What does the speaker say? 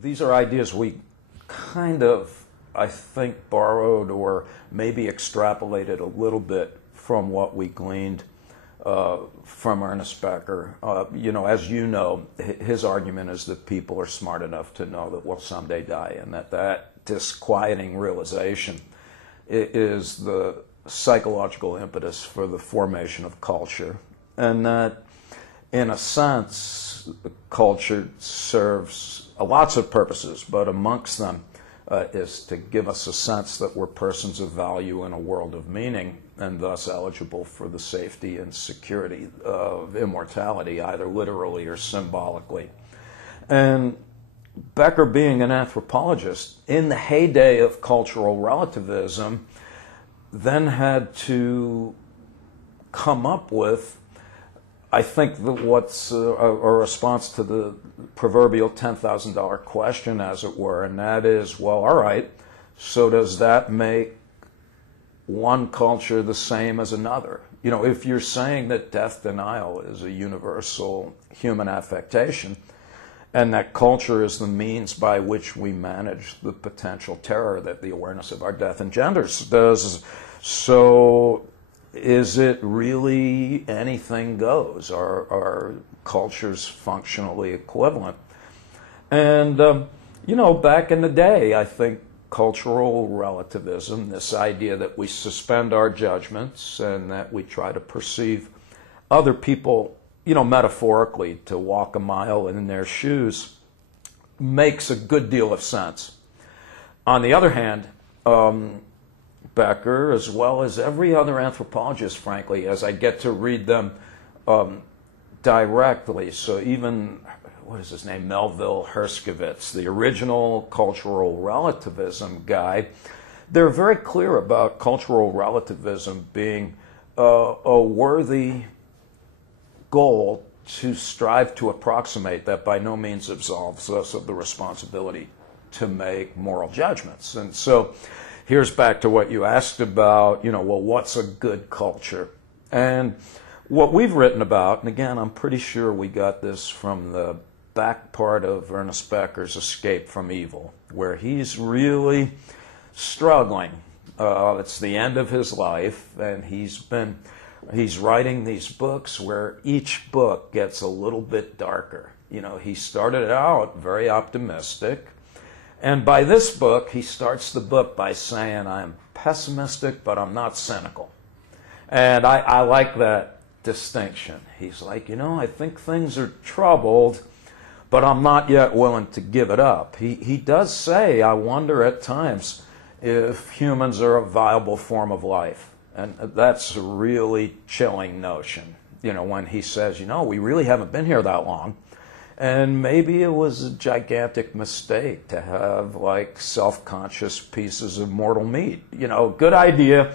these are ideas we kind of, I think, borrowed or maybe extrapolated a little bit from what we gleaned from Ernest Becker. As you know, his argument is that people are smart enough to know that we'll someday die, and that disquieting realization is the psychological impetus for the formation of culture, and that, in a sense, culture serves lots of purposes, but amongst them is to give us a sense that we're persons of value in a world of meaning, and thus eligible for the safety and security of immortality, either literally or symbolically. And Becker, being an anthropologist, in the heyday of cultural relativism, then had to come up with, I think, what's a response to the proverbial $10,000 question, as it were, and that is, well, all right, so does that make one culture the same as another? If you're saying that death denial is a universal human affectation, and that culture is the means by which we manage the potential terror that the awareness of our death engenders, so is it really anything goes? Are cultures functionally equivalent? And, back in the day, I think cultural relativism, this idea that we suspend our judgments and that we try to perceive other people, metaphorically, to walk a mile in their shoes, makes a good deal of sense. On the other hand, Becker, as well as every other anthropologist, frankly, as I get to read them directly, so even, what is his name, Melville Herskovits, the original cultural relativism guy, they're very clear about cultural relativism being a worthy goal to strive to approximate, that by no means absolves us of the responsibility to make moral judgments. And so here's back to what you asked about, well, what's a good culture? And what we've written about, and again, I'm pretty sure we got this from the back part of Ernest Becker's Escape from Evil, where he's really struggling. It's the end of his life, and he's writing these books where each book gets a little bit darker. He started out very optimistic, and by this book, he starts the book by saying, I'm pessimistic, but I'm not cynical. And I like that distinction. He's like, I think things are troubled, but I'm not yet willing to give it up. He does say, I wonder at times if humans are a viable form of life. And that's a really chilling notion, when he says, we really haven't been here that long. And maybe it was a gigantic mistake to have, self-conscious pieces of mortal meat. Good idea.